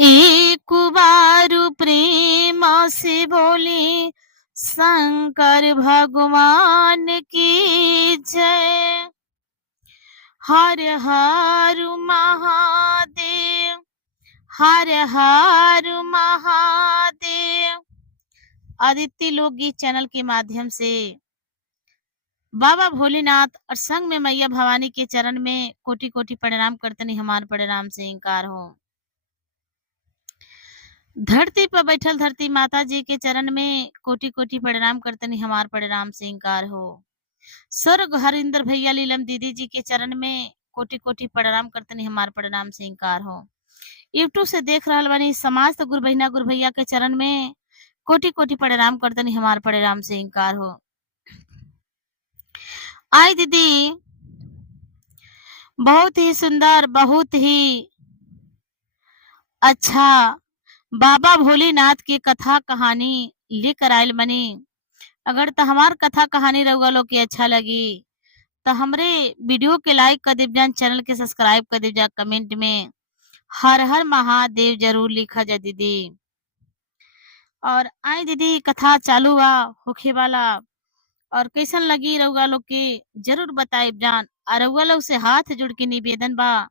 एक बार प्रेम से बोले शंकर भगवान की जय। हर हर महादेव, हर हर महादेव। आदित्य लोकगीत चैनल के माध्यम से बाबा भोलेनाथ और संग में मैया भवानी के चरण में कोटि कोटि प्रणाम करतनी। हमार प्रणाम से इंकार हो। धरती पर बैठल धरती माता जी के चरण में कोटि कोटि प्रणाम करतनी। हमार प्रणाम से इंकार हो। स्वर्ग हरिंदर भैया लीलम दीदी जी के चरण में कोटि कोटि प्रणाम करतनी। हमार प्रणाम से इंकार हो। यूट्यूब से देख रहल बानी समाज तो गुरु बहिना गुरु भैया के चरण में कोटि कोटि प्रणाम करतनी। हमार प्रणाम से इंकार हो। आई दीदी, बहुत ही सुंदर, बहुत ही अच्छा बाबा भोलेनाथ की कथा कहानी लेकर आयल बनी। अगर तो हमार कथा कहानी रउआ लोग के अच्छा लगी तो हमरे वीडियो के लाइक कर देव जान, चैनल के सब्सक्राइब कर देव जा, कमेंट में हर हर महादेव जरूर लिखा जा दीदी। और आई दीदी, कथा चालू बा होखे वाला और कैसन लगी रउआ लोग के जरूर बताइब जान। और रउआ लोग से हाथ जोड़ के निवेदन बा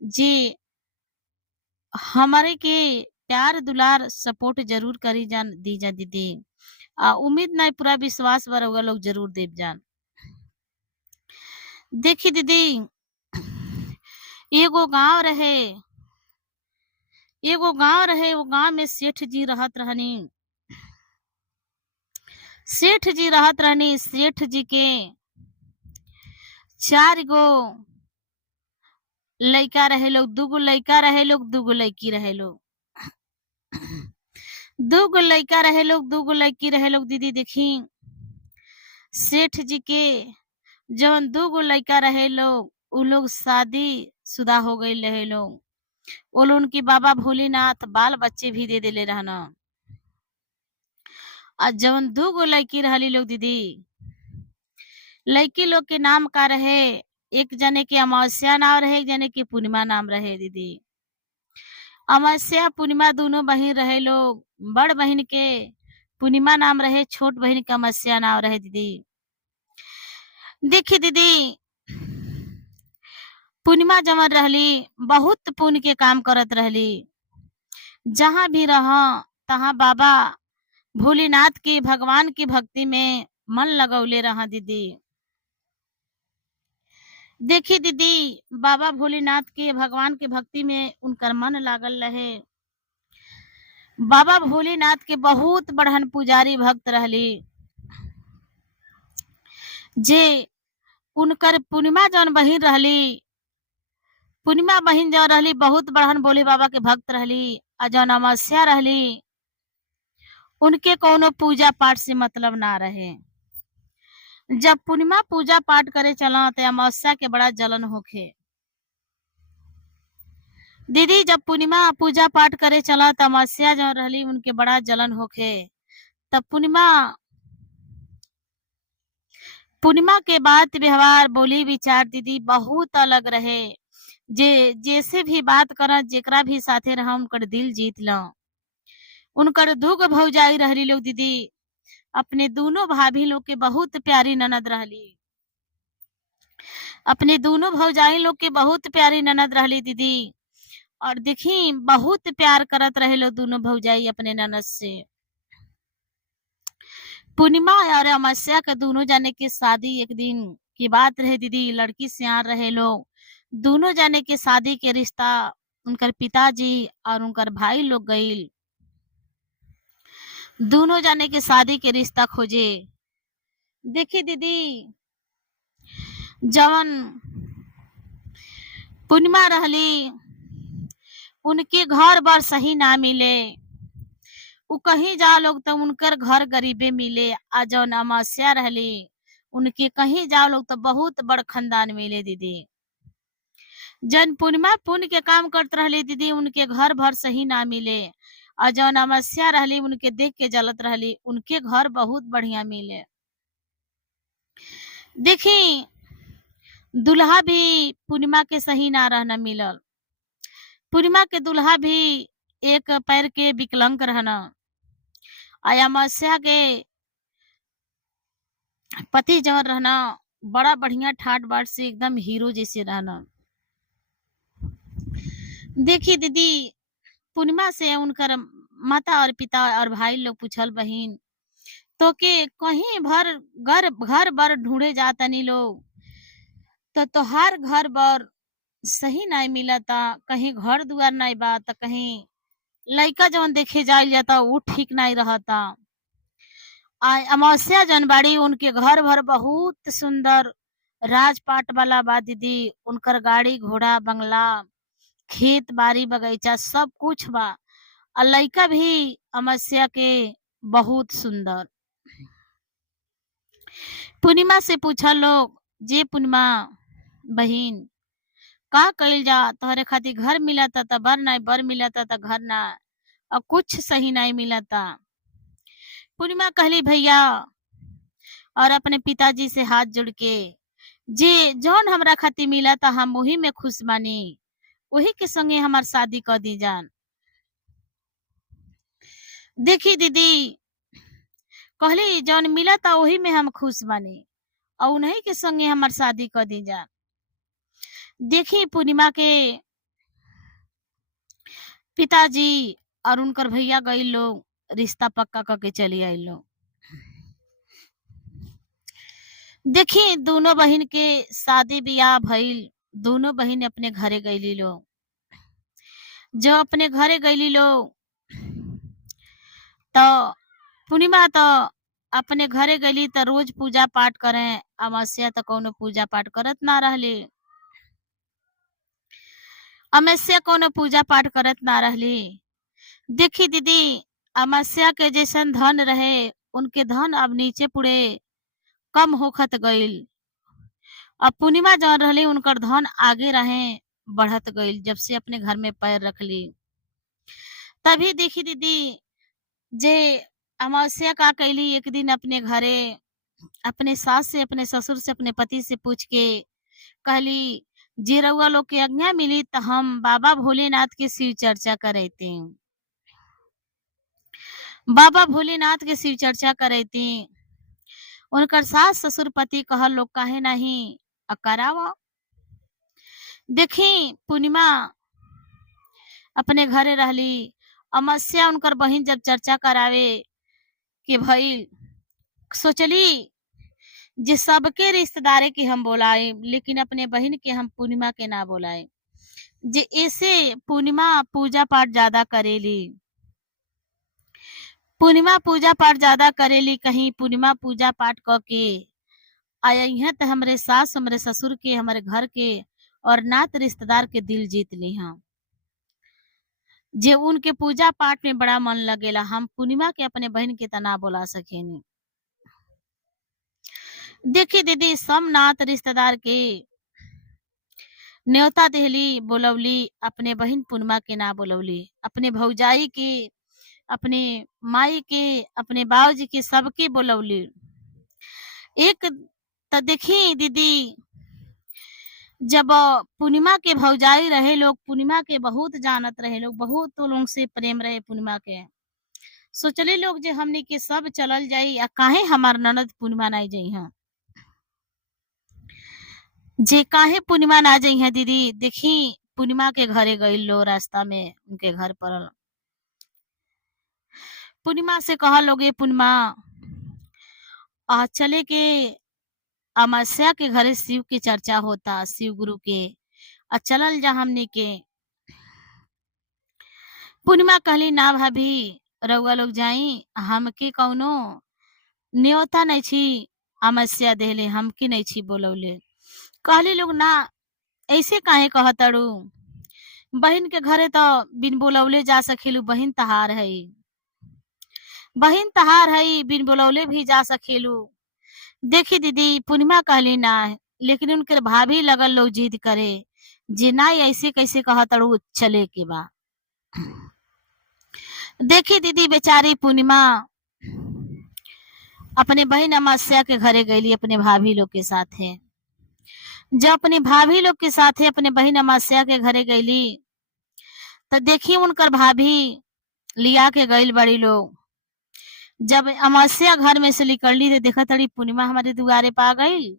जी हमारे के प्यार दुलार सपोर्ट जरूर करी जान, दी जा दीदी। उम्मीद नहीं, पूरा विश्वास बा रउआ लोग जरूर देव जान। देखी दीदी, एगो गांव रहे, वो गांव में सेठ जी रहत रहनी। सेठ जी के 4 गो लइका रहे लोग, 2 गो लइका रहे लोग, 2 गो लइकी रहे लोग। 2 गो लइका रहे लोग, 2 गो लइकी रहे लोग। दीदी देखी, सेठ जी के जवन 2 गो लइका रहे लोग, उ लोग शादी शुदा हो गई रहे लोग। वो लोग उनके बाबा भोलेनाथ बाल बच्चे भी दे देले रहना। और जवन 2 गो लइकी रहली लोग दीदी, लइकी लोग के नाम का रहे, एक जने के अमावस्या नाम रहे, एक जने के पूर्णिमा नाम रहे दीदी। अमावस्या पूर्णिमा दोनों बहन रहे लोग। बड़ बहन के पूर्णिमा नाम रहे, छोट बहन के अमावस्या नाम रहे दीदी। देखी दीदी, पूर्णिमा जमन रहली, बहुत पुण्य के काम करत रहली। जहां भी रहा तहां बाबा भोलेनाथ के, भगवान की भक्ति में मन लगौले रहा दीदी। देखी दीदी, बाबा भोलेनाथ के, भगवान के भक्ति में उनकर मन लागल रहे। बाबा भोलेनाथ के बहुत बड़हन पुजारी भक्त रहली। जे उनकर पूर्णिमा जौन बहिन रहली, पूर्णिमा बहिन जौन रहली, बहुत बड़हन भोले बाबा के भक्त रहली। और जौन अमावस्या रहली, उनके कोनो पूजा पाठ से मतलब ना रहे। जब पूर्णिमा पूजा पाठ करे चला तो अमावस्या के बड़ा जलन होखे। दीदी, जब पूर्णिमा पूजा पाठ करे चला तो अमावस्या जौन रहली, उनके बड़ा जलन होखे। तब पूर्णिमा के बाद व्यवहार, बोली विचार दीदी बहुत अलग रहे। जैसे भी बात कर, जेकरा भी साथे रहा, उनकर दिल जीत लो। उनकर 2 गो भौजाई रहली लोग दीदी। अपने दोनों भाभी लोग के बहुत प्यारी ननद रहली। अपने दोनों भौजाई लोग के बहुत प्यारी ननद रहली दीदी। और देखी, बहुत प्यार करत रहे लोग दोनों भौजाई अपने ननद से। पूर्णिमा और अमावस्या के दोनों जाने की शादी एक दिन की बात रहे दीदी। लड़की सियार रहे लोग, दोनों जाने के शादी के रिश्ता उनकर पिताजी और उनकर भाई लोग गईल। दोनों जाने के शादी के रिश्ता खोजे। देखी दीदी, जवन पूर्णिमा रहली, उनके घर बार सही ना मिले। उ कहीं जा लोग तो उनकर घर गरीबे मिले। आ जौन अमावस्या रहली, उनके कहीं जा लोग तो बहुत बड़ खानदान मिले दीदी। जन पूर्णिमा पुण्य के काम करत रहली दीदी, उनके घर भर सही ना मिले। और जौन अमावस्या रहली, उनके देख के जलत रहली, उनके घर बहुत बढ़िया मिले। देखी, दुल्हा भी पूर्णिमा के सही ना रहना मिलल। पूर्णिमा के दुल्हा भी एक पैर के विकलांग रहना। आ अमावस्या के पति जवन रहना बड़ा बढ़िया ठाट बाट से एकदम हीरो जैसे रहना। देखी दीदी, पूर्णिमा से उनकर माता और पिता और भाई लोग पूछल बहिन तो के कहीं भर घर बर ढूंढे जातनी लोग, तो तोहार घर बर सही नहीं मिलता, कहीं घर दुआर नहीं बा, तो कहीं लड़का जवन देखे जाइल जाता वो ठीक नहीं रहता। अमावस्या जनबाड़ी उनके घर भर बहुत सुंदर राजपाट वाला बा दीदी। उनकर गाड़ी घोड़ा बंगला खेत बाड़ी बगीचा सब कुछ बा। और लड़का भी अमावस्या के बहुत सुंदर। पूर्णिमा से पूछा लोग, जे पूर्णिमा बहिन का कइल जा, तोहरे खातिर घर मिलता त बर नहीं, बर मिलता त घर ना, और कुछ सही नहीं मिलता। पूर्णिमा कहली भैया और अपने पिताजी से हाथ जोड़ के, जे जौन हमरा खातिर मिला था हम वही में खुश बानी, वही के संगे हमार शादी कर दी जान। देखी दीदी, कहली जौन मिला था वही में हम खुश बानी और उन्हीं के संगे हमार शादी कर दी जान। देखी पूर्णिमा के पिताजी और उनकर भैया गई लोग रिश्ता पक्का करके चली आई लोग। देखी दोनों बहन के शादी ब्याह भइल, दोनों बहन अपने घरे गईली लोग। जो अपने घरे गईली लोग तो पूर्णिमा तो अपने घरे गईली तो रोज पूजा पाठ करें, अमावस्या तो कोनो पूजा पाठ करत ना रहली। अमावस्या कोनो पूजा पाठ करत ना रहली। देखी दीदी, अमावस्या के जैसन धन रहे उनके धन अब नीचे पुड़े कम होखत गईल। अब पूर्णिमा जौन रहली उनकर धन आगे रहे बढ़त गईल जब से अपने घर में पैर रखली। तभी देखी दीदी, जे अमावस्या का कैली एक दिन अपने घरे अपने सास से, अपने ससुर से, अपने पति से पूछ के कहली, जे रउआ लोग के आज्ञा मिली तो हम बाबा भोलेनाथ के शिव चर्चा करते। बाबा भोलेनाथ के शिव चर्चा करते। उनकर सास ससुर पति कहल लोग काहे नहीं करावा। देखी पूर्णिमा अपने घरे रहली। अमावस्या उनकर बहन जब चर्चा करावे कि भाई सोचली जे सबके रिश्तेदारे के हम बोलाए लेकिन अपने बहन के हम पूर्णिमा के ना बोलाए। जे ऐसे पूर्णिमा पूजा पाठ ज्यादा करेली, पूर्णिमा पूजा पाठ ज्यादा करेली। कहीं पूर्णिमा पूजा पाठ करके आया यहाँ तो हमारे सास, हमारे ससुर के, हमारे घर के और नात रिश्तेदार के दिल जीत ली। हाँ, जे उनके पूजा पाठ में बड़ा मन लगेला, हम पूर्णिमा के अपने बहन के तना बोला सकेनी। देखी दीदी, सब नात रिश्तेदार के न्योता देहली, बोलवली, अपने बहन पूर्णिमा के ना बोलवली। अपने भौजाई के, अपने माई के, अपने बाबूजी के सबके बोलवली। एक तो देखी दीदी, जब पूर्णिमा के भौजाई रहे लोग, पूर्णिमा के बहुत जानत रहे लोग, बहुत तो लोग से प्रेम रहे पूर्णिमा के। सोचले लोग जे हमनी के सब चलल जाई, आ काहे हमार ननद पूर्णिमा नहीं जाई है, जे काहे पूर्णिमा ना जाई है। दीदी देखी, पूर्णिमा के घरे गई लो, रास्ता में उनके घर पर पूर्णिमा से कहा लोगे, पूर्णिमा चले के अमावस्या के घरे शिव की चर्चा होता, शिव गुरु के, चलल जा हमनी के। पूर्णिमा कहली, ना भाभी रउआ लोग जाई, हमके कौनो न्योता नहीं छी अमावस्या देले, हमके नहीं छी बोलौले। कहली लोग, ना ऐसे काहे कहतड़ू, बहन के घरे तो बिन बोलौले जा सकेलू, बहन तहार है, बहन तहार है, बिन बोलौले भी जा सकेलू। देखी दीदी, पूर्णिमा कहली ना, लेकिन उनके भाभी लगल लोग जिद करे जे ना ऐसे कैसे कहतड़ू, चले के बा। देखी दीदी, बेचारी पूर्णिमा अपने बहन अमावस्या के घरे गईली अपने भाभी लोग के साथ है। जब अपने भाभी लोग के साथ है अपने बहन अमावस्या के घरे गईली तो देखी उनकर भाभी लिया के गइल बड़ी लोग। जब अमावस्या घर में से निकलली तो देखा तड़ी पूर्णिमा हमारे दुआरे पा गई।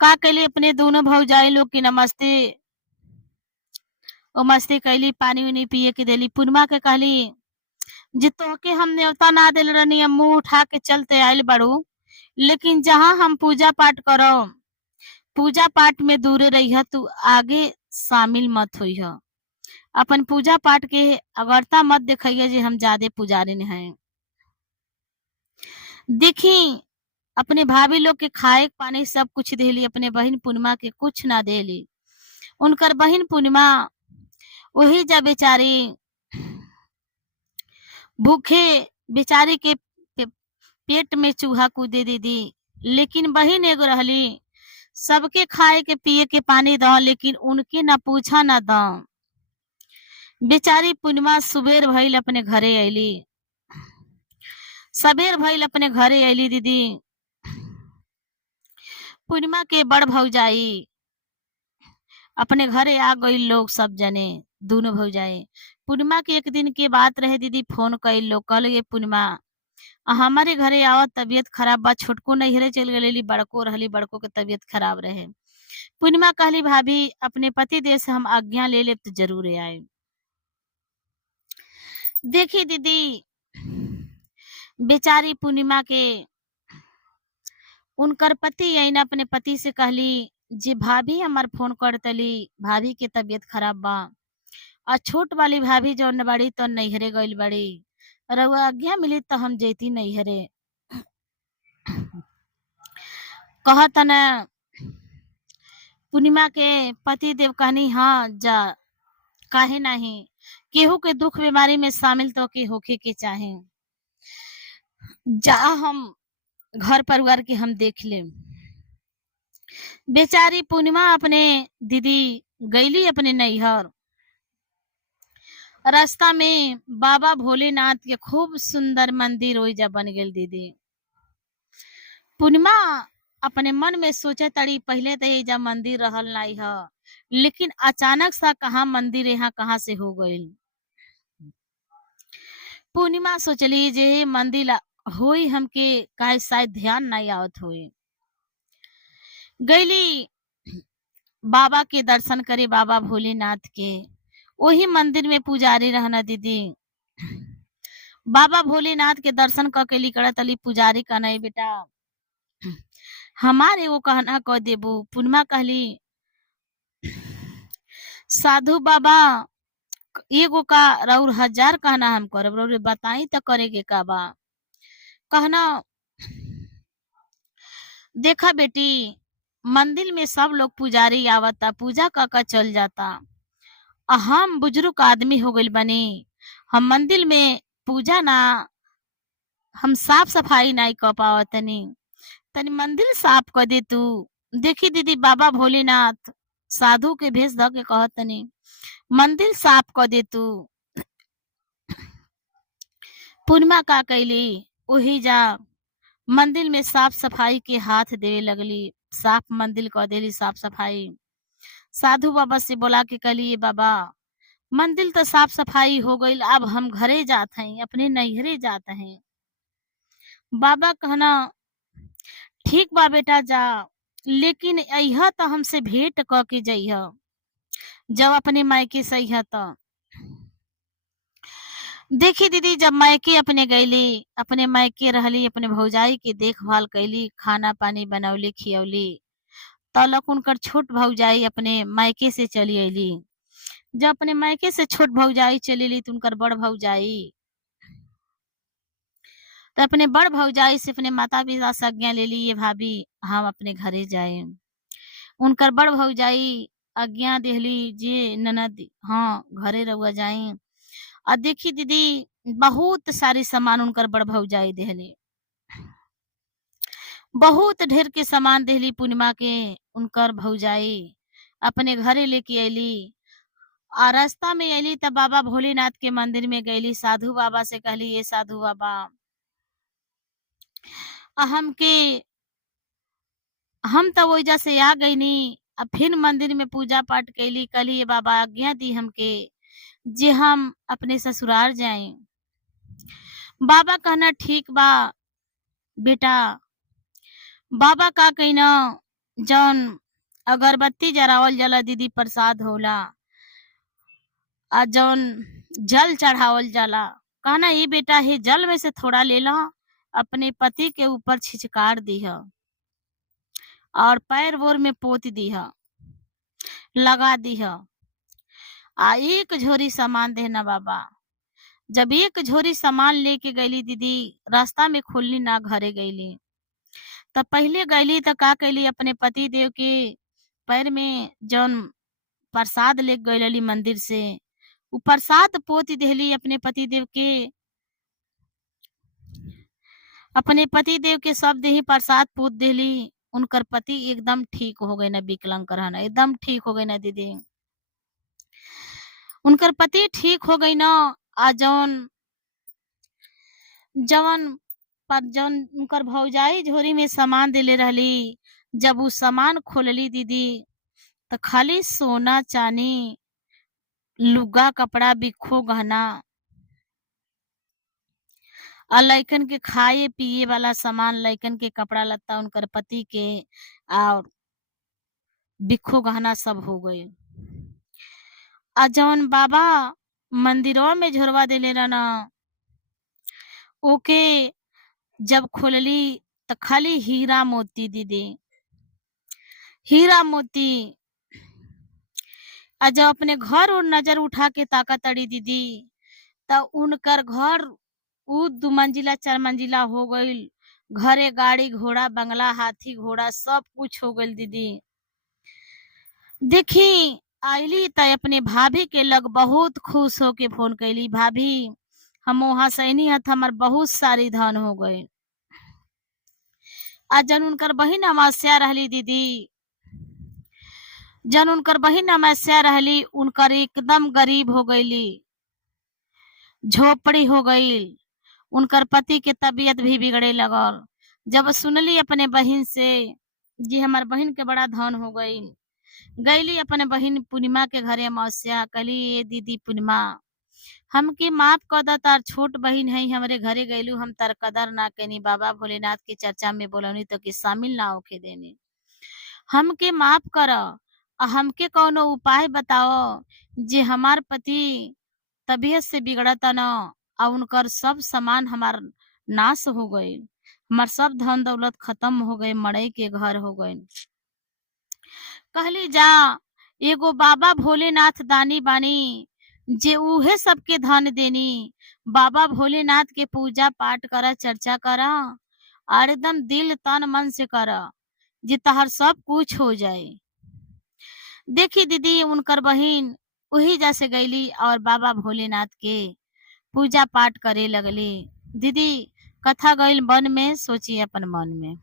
का कैली अपने दोनों भौजाई लोग की नमस्ते मस्ती कैली, पानी उनी पिए के देली। पूर्णिमा के कहली जे तोहके हम न्योता ना दिल रहनी, अब मुंह उठा के चलते आइल बड़ू, लेकिन जहाँ हम पूजा पाठ करो, पूजा पाठ में दूरे रहिह, तू आगे शामिल मत होइह। अपन पूजा पाठ के अगरता मत देखिए जे हम ज्यादा पुजारी हैं। देखी अपने भाभी लोग के खाए पानी सब कुछ देली, अपने बहन पूर्णिमा के कुछ ना देली। उनकर बहन पूर्णिमा वही जा बेचारी भूखे बेचारी के पेट में चूहा कूदे दीदी। लेकिन बहन एगो रहली, सबके खाए के पिए के पानी द, लेकिन उनके ना पूछा ना द। बेचारी पूर्णिमा सुबेर भइल अपने घरे अली, सबेर भइल अपने घरे अली दीदी। पूर्णिमा के बड़ भौजाई अपने घरे आ गई लोग सब जने, दोनों भौजाई। पूर्णिमा के एक दिन के बात रहे दीदी, फोन कई लोग कहल गे पूर्णिमा हमारे घरे आवत, तबीयत खराब बा। छोटको नैहरे चल गई, बड़को रहली, बड़को के तबीयत खराब रहे। पूर्णिमा कहली भाभी अपने पति देव से हम आज्ञा ले ले तो जरूर आए। देखी दीदी बेचारी पूर्णिमा के उनकर पति आई ना, अपने पति से कहली जे भाभी हमार फोन करतली, भाभी के तबीयत खराब बा, और छोट वाली भाभी जो बड़ी तो नैहरे गइल बड़ी, रउआ आज्ञा मिली तो हम जैती नैहरे। कहत न पूर्णिमा के पति देव कहनी हाँ जा, काहे नहीं, केहू के दुख बीमारी में शामिल तो के होके के चाहे, जा हम घर परिवार के हम देख ले। बेचारी पूर्णिमा अपने दीदी गईली अपने नैहर। रास्ता में बाबा भोलेनाथ के खूब सुंदर मंदिर ओइजा बन गेल दीदी। पूर्णिमा अपने मन में सोचे तड़ी पहले तो एजा मंदिर रहल नहीं है, लेकिन अचानक सा कहा मंदिर यहाँ कहाँ से हो गई। पूर्णिमा सोचली जे मंदिर होई हमके काहे शायद ध्यान नहीं आवत होई। गईली बाबा के दर्शन करे, बाबा भोलेनाथ के। वही मंदिर में पुजारी रहना दीदी। बाबा भोलेनाथ के दर्शन करके निकलत अली, पुजारी का नहीं बेटा हमारे वो कहना कह देबू। पूर्णिमा कहली साधु बाबा एगो का रउर 1000 कहना हम करब, रउर बताई तो करेगे का बा। कहना देखा बेटी मंदिर में सब लोग पुजारी आवता, पूजा का चल जाता, हम बुजुर्ग आदमी हो गइल बनी, हम मंदिर में पूजा ना हम साफ सफाई नहीं कर पावतनी, तनी मंदिर साफ कर दे तू। देखी दीदी बाबा भोलेनाथ साधु के भेष ध के कहतनी मंदिर साफ कर दे तू। पूर्णिमा का कैली वही जा मंदिर में साफ सफाई के हाथ देवे लगली, साफ मंदिर कर देली, साफ सफाई। साधु बाबा से बोला के कहली बाबा मंदिर तो साफ सफाई हो गई, अब हम घरे जाते हैं, अपने नैहरे जाते हैं। बाबा कहना ठीक बा बेटा जा, लेकिन अइह तो हमसे भेंट क के जइह, जब अपने मायके से अइह तो। देखी दीदी जब मायके अपने गईली, अपने मायके रहली, अपने भौजाई के देखभाल कैली, खाना पानी बनौली खियौली। तलक उनकर छोट भौजाई अपने मायके से चली अली। जब अपने मायके से छोट भौजाई चली ली तो उनकर बड़ भौजाई तो अपने बड़ भौजाई से अपने माता पिता से आज्ञा ले ली, ये भाभी हम अपने घरे जाए। उनकर बड़ भौजाई आज्ञा देहली जे ननद हाँ घरे रहुआ जाए। और देखी दीदी बहुत सारी सामान उनकर बड़ भौजाई देहली, बहुत ढेर के सामान देहली पूर्णिमा के उनकर भौजाई अपने घरे लेके अली। और रास्ता में अली तब बाबा भोलेनाथ के मंदिर में गईली, साधु बाबा से कहली ये साधु बाबा हमके हम तो वजह से आ गई नी, अब फिर मंदिर में पूजा पाठ कैली, कहली ये बाबा आज्ञा दी हमके जे हम अपने ससुराल जाएं। बाबा कहना ठीक बा बेटा। बाबा का कहिना जौन अगरबत्ती जरावल जाला दीदी प्रसाद होला आ जौन जल चढ़ावल जाला, कहना ई बेटा हे जल में से थोड़ा ले ला, अपने पति के ऊपर छिचकार दीह और पैर वोर में पोत दीह, लगा दीह आ एक झोरी सामान देना बाबा। जब एक झोरी सामान लेके गईली दीदी, रास्ता में खोलनी ना घरे गईली। तब पहले गईली तो का कैली, अपने पति देव के पैर में जौन प्रसाद ले गईली मंदिर से, उ प्रसाद पोत देली अपने पति देव के। अपने पति देव के सब देही प्रसाद पोत देली। उनकर पति एकदम ठीक हो गए ना, विकलांग रहना एकदम ठीक हो गए ना दीदी। उनकर पति ठीक हो गई ना। आ जौन जवन पर जौन उनकर भौजाई झोरी में सामान देले रहली, जब उ सामान खोलली दीदी, तो खाली सोना चानी, लुगा कपड़ा, बिक्खो गहना और लइकन के खाए पिए वाला सामान, लइकन के कपड़ा लत्ता, उनकर पति के और बिक्खो गहना सब हो गए। आ जौन बाबा मंदिरों में झोरवा देले रहना, ओके जब खोलली तो खाली हीरा मोती दीदी, हीरा मोती। आ जब अपने घर और नजर उठा के ताका तड़ी दीदी, तो उनकर घर उ 2 मंजिला 4 मंजिला हो गईल। घरे गाड़ी घोड़ा बंगला हाथी घोड़ा सब कुछ हो गईल दीदी। देखी आईली त अपने भाभी के लग बहुत खुश होके फोन कैली, भाभी हम वहां सैनी हथ, हमार बहुत सारी धन हो गए। आ जन उनकर बहिन अमावस्या रहली दीदी, जन उनकर बहिन अमावस्या रहली, उनकर एकदम गरीब हो गईली, झोपड़ी हो गईल। उनकर पति के तबीयत भी बिगड़े लगल। जब सुनली अपने बहिन से जी हमार बहिन के बड़ा धन हो गई, गईली अपने बहिन पूर्णिमा के घरे अमावस्या, कहली ये दीदी पूर्णिमा हमके माफ कर दा, तार छोट बहिन है हमरे घरे गईलू, हम तार कदर ना कैनी, बाबा भोलेनाथ की चर्चा में बोलौनी तो के शामिल ना होके देनी, हमके माफ कर। हमके कौनो उपाय बताओ जे हमार पति तबीयत से बिगड़ता न, आ उनकर सब सामान हमार नाश हो गए, हमार सब धन दौलत खत्म हो गए, मड़ई के घर हो गए। कहली जा एगो बाबा भोलेनाथ दानी बानी, जे उहे सबके धन देनी। बाबा भोलेनाथ के पूजा पाठ करा, चर्चा करा और एकदम दिल तन मन से करा, जे तहर सब कुछ हो जाए। देखी दीदी उनकर बहिन वही जैसे गईली और बाबा भोलेनाथ के पूजा पाठ करे लगली। दीदी कथा गईल मन में, सोची अपन मन में।